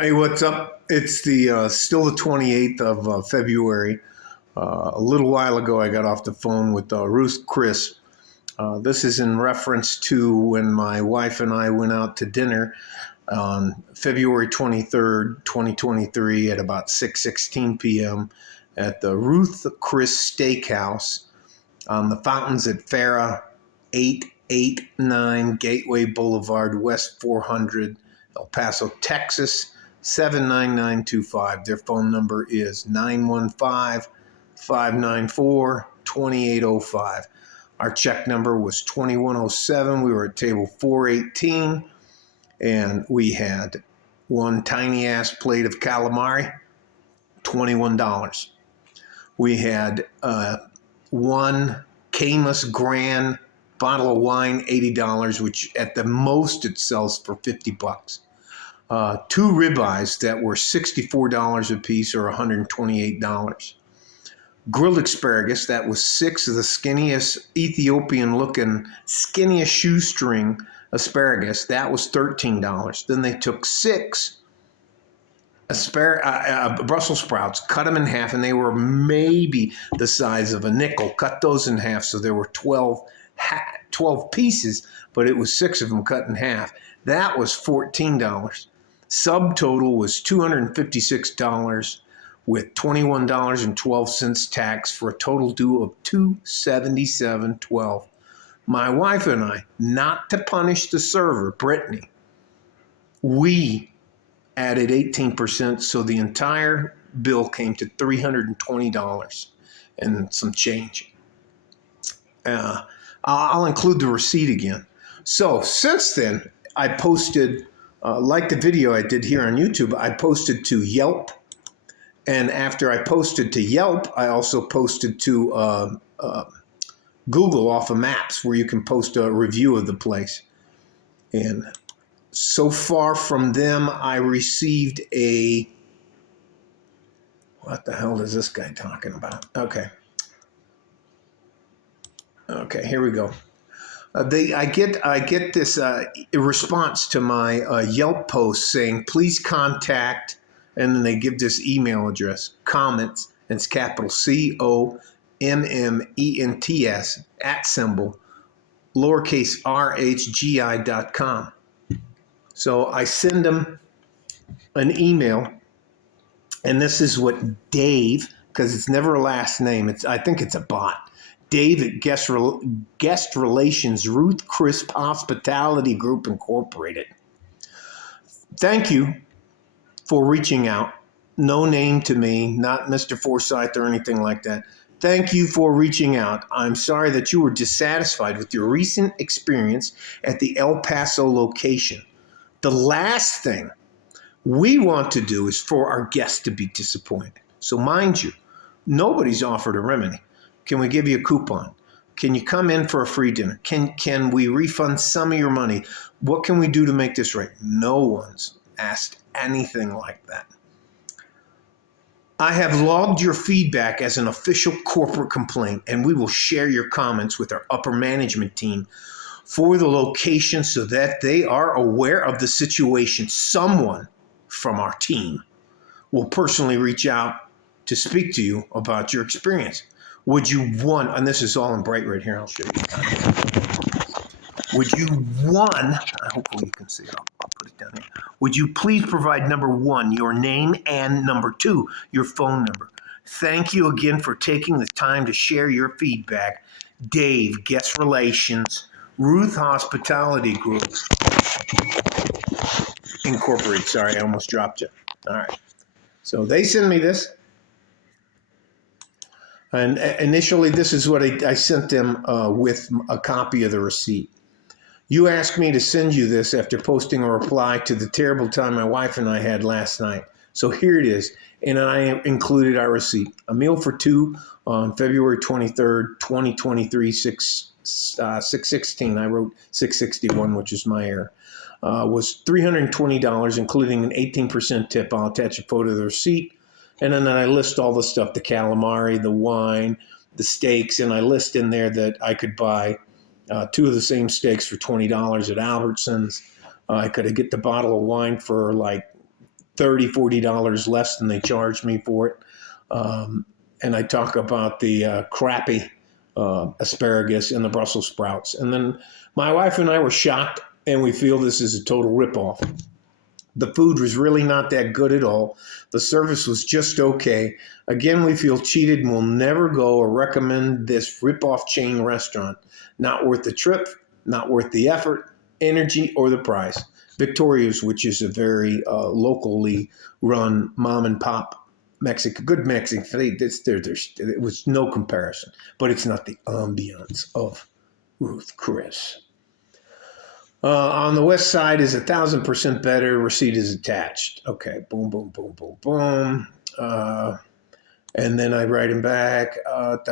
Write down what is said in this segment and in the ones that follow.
Hey, what's up? It's the still the 28th of February. A little while ago, I got off the phone with Ruth, Cris. This is in reference to when my wife and I went out to dinner on February 23rd, 2023 at about 6:16 p.m. at the Ruth, Cris Steakhouse on the Fountains at Farrah, 889 Gateway Boulevard, West 400, El Paso, Texas, 79925. Their phone number is 915-594-2805. Our check number was 2107. We were at table 418, and we had one tiny ass plate of calamari, $21. We had one Camus Grand bottle of wine, $80, which at the most it sells for $50. Two ribeyes that were $64 a piece or $128. Grilled asparagus, that was six of the skinniest Ethiopian-looking, skinniest shoestring asparagus, that was $13. Then they took six Brussels sprouts, cut them in half, and they were maybe the size of a nickel. Cut those in half, so there were 12 pieces, but it was six of them cut in half. That was $14. Subtotal was $256 with $21.12 tax for a total due of $277.12. My wife and I, not to punish the server, Brittany, we added 18%, so the entire bill came to $320 and some change. I'll include the receipt again. So since then, I posted, like the video I did here on YouTube, I posted to Yelp. And after I posted to Yelp, I also posted to Google off of Maps, where you can post a review of the place. And so far from them, I received a, what the hell is this guy talking about? Okay, here we go. I get this response to my Yelp post saying, please contact, and then they give this email address, comments, and it's capital COMMENTS @ lowercase rhgi.com. So I send them an email, and this is what Dave, because it's never a last name, I think it's a bot. Dave at Guest Relations, Ruth Cris Hospitality Group Incorporated. Thank you for reaching out. No name to me, not Mr. Forsyth or anything like that. Thank you for reaching out. I'm sorry that you were dissatisfied with your recent experience at the El Paso location. The last thing we want to do is for our guests to be disappointed. So mind you, nobody's offered a remedy. Can we give you a coupon? Can you come in for a free dinner? Can we refund some of your money? What can we do to make this right? No one's asked anything like that. I have logged your feedback as an official corporate complaint, and we will share your comments with our upper management team for the location so that they are aware of the situation. Someone from our team will personally reach out to speak to you about your experience. Would you want, and this is all in bright red here, I'll show you. Would you, hopefully you can see it, I'll put it down here. Would you please provide number one, your name, and number two, your phone number? Thank you again for taking the time to share your feedback. Dave, Guest Relations, Ruth Hospitality Group Incorporated. Sorry, I almost dropped you. All right. So they send me this. And initially, this is what I sent them with a copy of the receipt. You asked me to send you this after posting a reply to the terrible time my wife and I had last night. So here it is. And I included our receipt. A meal for two on February 23rd, 2023, 6/16. I wrote 661, which is my error. Was $320, including an 18% tip. I'll attach a photo of the receipt. And then I list all the stuff, the calamari, the wine, the steaks, and I list in there that I could buy two of the same steaks for $20 at Albertsons. I could get the bottle of wine for like $30, $40 less than they charged me for it. And I talk about the crappy asparagus and the Brussels sprouts. And then my wife and I were shocked, and we feel this is a total ripoff. The food was really not that good at all. The service was just okay. Again, we feel cheated and will never go or recommend this ripoff chain restaurant. Not worth the trip, not worth the effort, energy, or the price. Victoria's, which is a very locally run mom and pop good Mexican food. It was no comparison, but it's not the ambiance of Ruth Cris. On the west side is 1,000% better. Receipt is attached. Okay, boom, boom, boom, boom, boom. And then I write him back. What's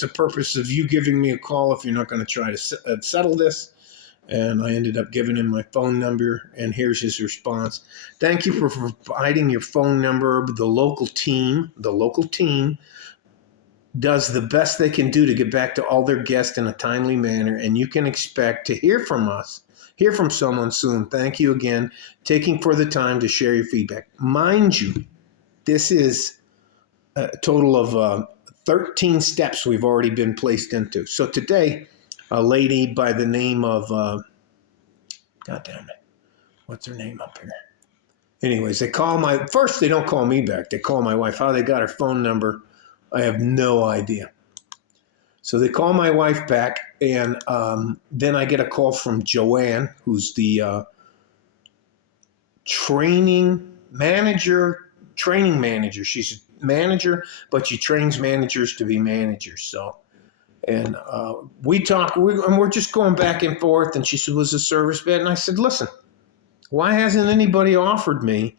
the purpose of you giving me a call if you're not going to try to settle this? And I ended up giving him my phone number, and here's his response. Thank you for providing your phone number. The local team does the best they can do to get back to all their guests in a timely manner, and you can expect to hear from someone soon. Thank you again, taking for the time to share your feedback. Mind you, this is a total of 13 steps we've already been placed into. So today, a lady by the name of, God damn it, what's her name up here? Anyways, they don't call me back. They call my wife. How they got her phone number, I have no idea. So they call my wife back, and then I get a call from Joanne, who's the training manager. She's a manager, but she trains managers to be managers. So, and we talk, and we're just going back and forth. And she said, was the service bad? And I said, listen, why hasn't anybody offered me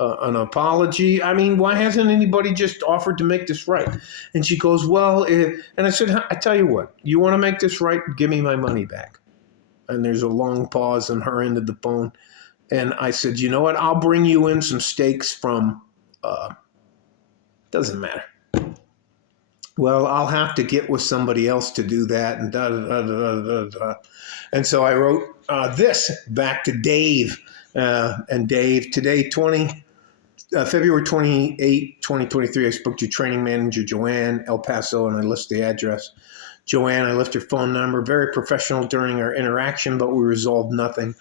an apology? I mean, why hasn't anybody just offered to make this right? And she goes, well, and I said, I tell you what, you want to make this right? Give me my money back. And there's a long pause on her end of the phone. And I said, you know what? I'll bring you in some steaks from, doesn't matter. Well, I'll have to get with somebody else to do that. And And so I wrote this back to Dave. And Dave, today, February 28, 2023, I spoke to training manager Joanne, El Paso, and I list the address. Joanne, I left her phone number. Very professional during our interaction, but we resolved nothing.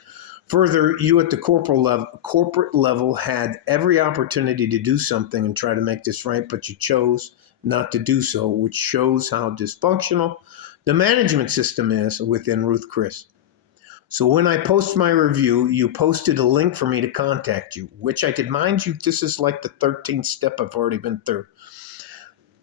Further, you at the corporate level had every opportunity to do something and try to make this right, but you chose not to do so, which shows how dysfunctional the management system is within Ruth Cris. So when I post my review, you posted a link for me to contact you, which I did. Mind you, this is like the 13th step I've already been through.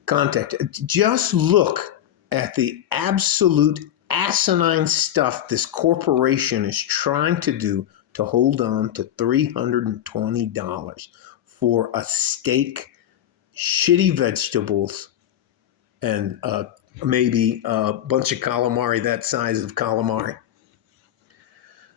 Contact. Just look at the absolute asinine stuff this corporation is trying to do to hold on to $320 for a steak, shitty vegetables, and maybe a bunch of calamari, that size of calamari.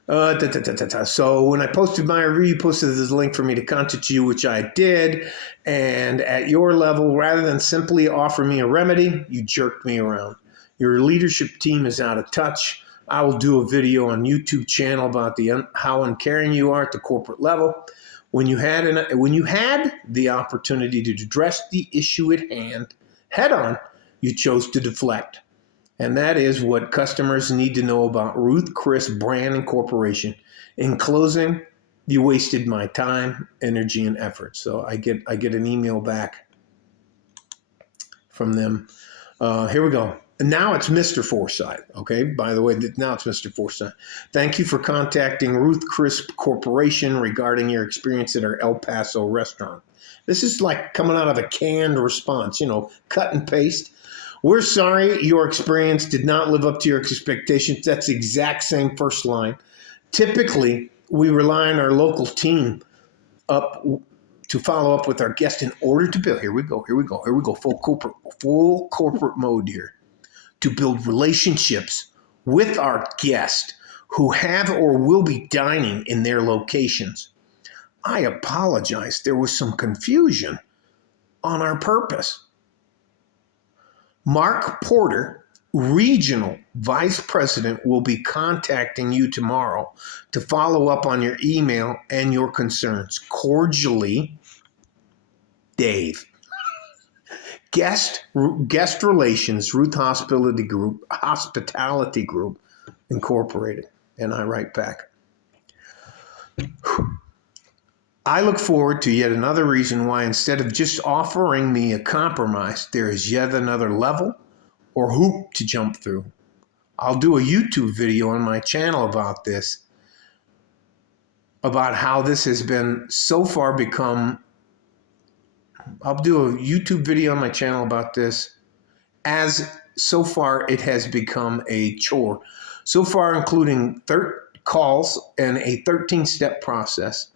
So when I posted my review, you posted this link for me to contact you, which I did. And at your level, rather than simply offer me a remedy, you jerked me around. Your leadership team is out of touch. I will do a video on YouTube channel about how uncaring you are at the corporate level. When you had the opportunity to address the issue at hand head on, you chose to deflect. And that is what customers need to know about Ruth Cris brand and corporation. In closing, you wasted my time, energy, and effort. So I get an email back from them. Here we go. And now it's Mr. Forsyth. Okay. By the way, now it's Mr. Forsyth. Thank you for contacting Ruth Cris Corporation regarding your experience at our El Paso restaurant. This is like coming out of a canned response, cut and paste. We're sorry your experience did not live up to your expectations. That's the exact same first line. Typically, we rely on our local team to follow up with our guests in order to build. Here we go. Full corporate mode here. To build relationships with our guests who have or will be dining in their locations. I apologize. There was some confusion on our purpose. Mark Porter regional vice president will be contacting you tomorrow to follow up on your email and your concerns. Cordially, Dave. Guest Relations, Ruth Hospitality Group Incorporated. And I write back. I look forward to yet another reason why instead of just offering me a compromise, there is yet another level or hoop to jump through. I'll do a YouTube video on my channel about this, about how this has been so far become, I'll do a YouTube video on my channel about this, as so far it has become a chore. So far, including calls and a 13-step process.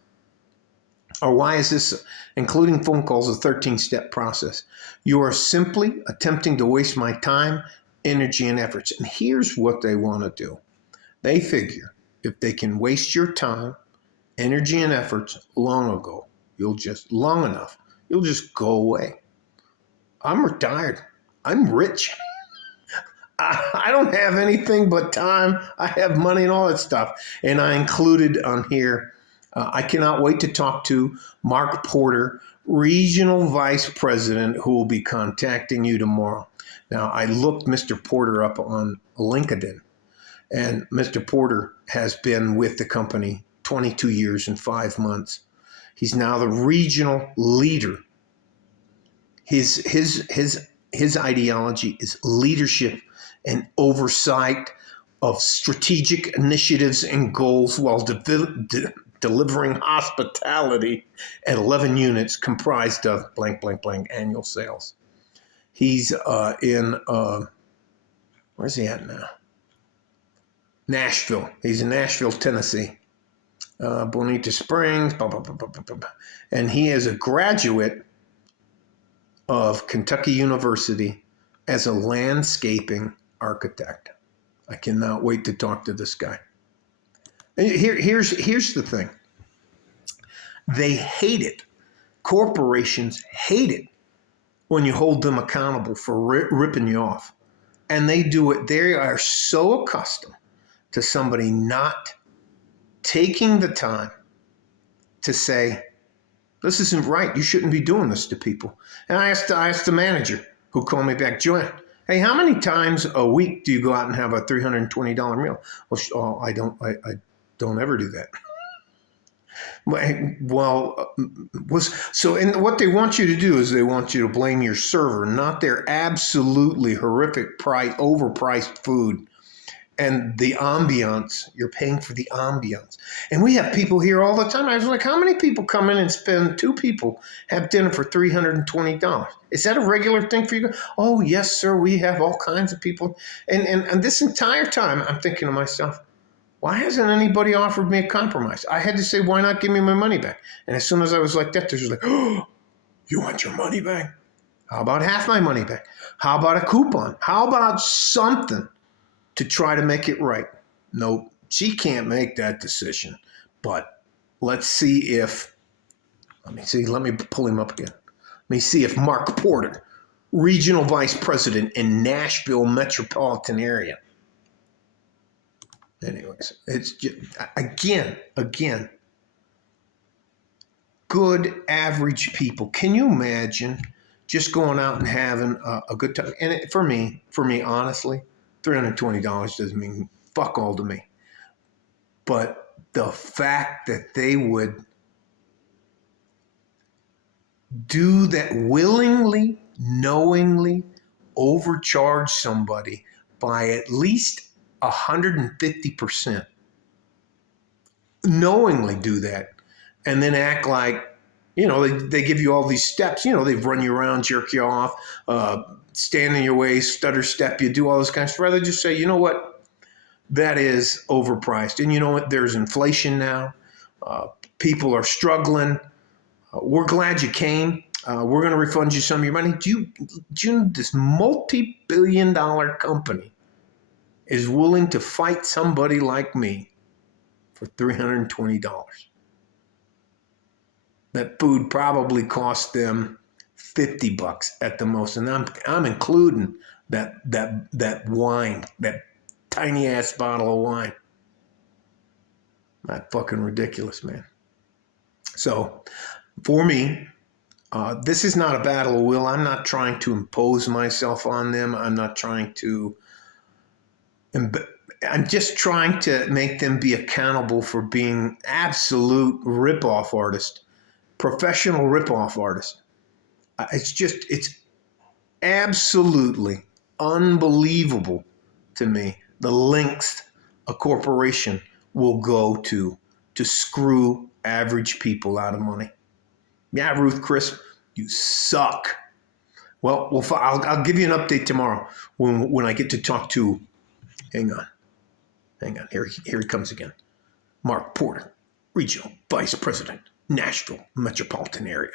Or why is this, including phone calls, a 13-step process? You are simply attempting to waste my time, energy, and efforts. And here's what they want to do. They figure if they can waste your time, energy, and efforts long enough, you'll just go away. I'm retired. I'm rich. I don't have anything but time. I have money and all that stuff. And I included on here, I cannot wait to talk to Mark Porter, Regional Vice President, who will be contacting you tomorrow. Now, I looked Mr. Porter up on LinkedIn, and Mr. Porter has been with the company 22 years and 5 months. He's now the regional leader. His ideology is leadership and oversight of strategic initiatives and goals while delivering hospitality at 11 units comprised of blank, blank, blank annual sales. He's where's he at now? Nashville. He's in Nashville, Tennessee. Bonita Springs, blah, blah, blah, blah, blah, blah. And he is a graduate of Kentucky University as a landscaping architect. I cannot wait to talk to this guy. And here's the thing. They hate it. Corporations hate it when you hold them accountable for ripping you off. And they do it. They are so accustomed to somebody not taking the time to say, this isn't right. You shouldn't be doing this to people. And I asked the manager who called me back, Joanne, hey, how many times a week do you go out and have a $320 meal? Well, I don't ever do that. Well, and what they want you to do is they want you to blame your server, not their absolutely horrific overpriced food and the ambiance. You're paying for the ambiance. And we have people here all the time. I was like, how many people come in and spend, 2 people have dinner for $320? Is that a regular thing for you? Oh, yes, sir. We have all kinds of people. And this entire time, I'm thinking to myself, why hasn't anybody offered me a compromise? I had to say, why not give me my money back? And as soon as I was like that, they're just like, oh, you want your money back? How about half my money back? How about a coupon? How about something to try to make it right? Nope, she can't make that decision. But let's see if, let me pull him up again. Let me see if Mark Porter, Regional Vice President in Nashville metropolitan area. Anyways, it's just, again, good average people. Can you imagine just going out and having a good time? And for me, honestly, $320 doesn't mean fuck all to me. But the fact that they would do that willingly, knowingly, overcharge somebody by at least 150%, knowingly do that, and then act like, they give you all these steps. They run you around, jerk you off, stand in your way, stutter step you, do all this kind of stuff. Rather just say, you know what, that is overpriced. And you know what, there's inflation now. People are struggling. We're glad you came. We're going to refund you some of your money. Do you know this multi-billion-dollar company is willing to fight somebody like me for $320? That food probably cost them $50 at the most, and I'm including that wine, that tiny ass bottle of wine. Not fucking ridiculous, man. So for me, this is not a battle of will. I'm not trying to impose myself on them. I'm not trying to. I'm just trying to make them be accountable for being absolute rip-off artists, professional rip-off artists. It's absolutely unbelievable to me the lengths a corporation will go to screw average people out of money. Yeah, Ruth, Cris, you suck. Well, I'll give you an update tomorrow when I get to talk to. Hang on. Here he comes again. Mark Porter, Regional Vice President, Nashville Metropolitan Area.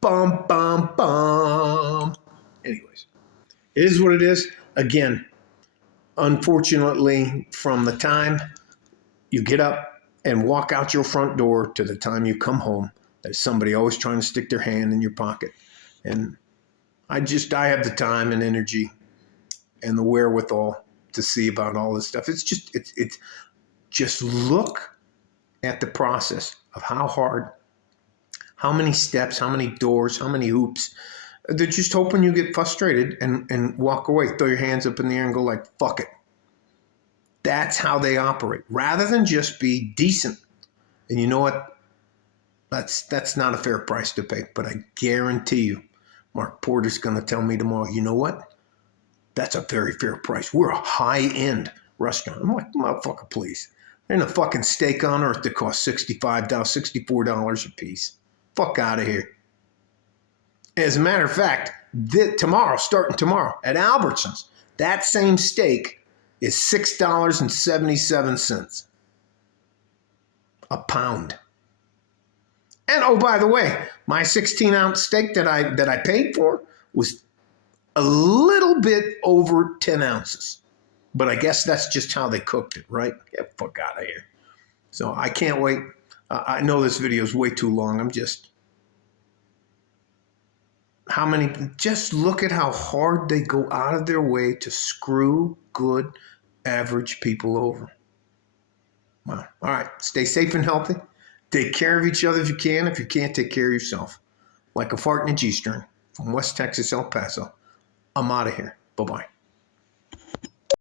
Bum, bum, bum. Anyways, it is what it is. Again, unfortunately, from the time you get up and walk out your front door to the time you come home, there's somebody always trying to stick their hand in your pocket. And I have the time and energy and the wherewithal to see about all this stuff. It's just look at the process of how hard, how many steps, how many doors, how many hoops. They're just hoping you get frustrated and walk away, throw your hands up in the air and go like, fuck it. That's how they operate, rather than just be decent. And you know what? That's not a fair price to pay, but I guarantee you, Mark Porter's going to tell me tomorrow, you know what? That's a very fair price. We're a high-end restaurant. I'm like, motherfucker, please. There ain't a fucking steak on earth that costs $65, $64 a piece. Fuck out of here. As a matter of fact, starting tomorrow, at Albertsons, that same steak is $6.77 a pound. And oh, by the way, my 16-ounce steak that I paid for was a little bit over 10 ounces. But I guess that's just how they cooked it, right? Get the fuck out of here. So I can't wait. I know this video is way too long. Just look at how hard they go out of their way to screw good, average people over. Wow. All right. Stay safe and healthy. Take care of each other if you can. If you can't, take care of yourself. Like a fart in a G-string. From West Texas, El Paso. I'm out of here. Bye-bye.